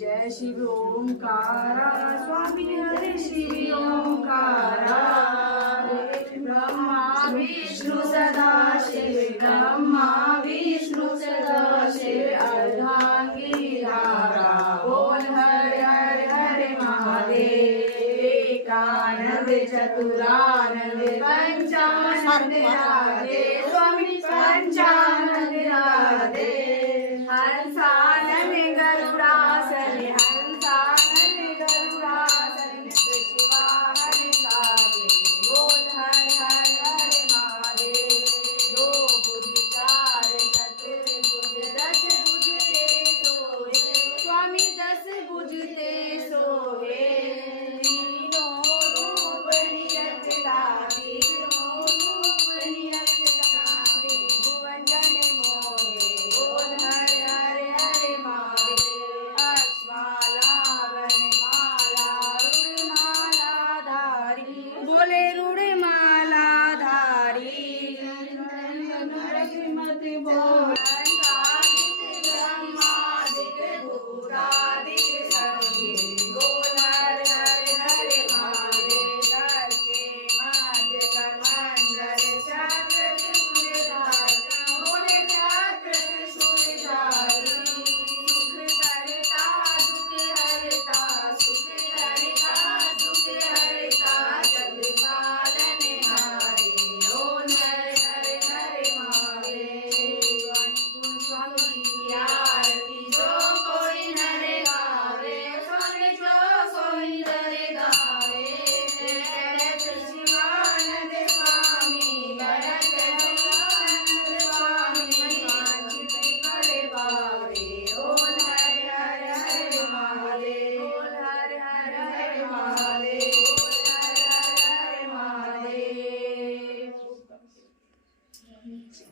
जय शिव ओंकारा स्वामी हरे शिव ओंकारा ब्रह्मा विष्णु सदा शिव ब्रह्मा विष्णु सदा शिव अर्धांगी धारा बोल हर हर हर महादेव एकानंद चतुरानंद पंचानंद राधे स्वामी पंचानंद राधे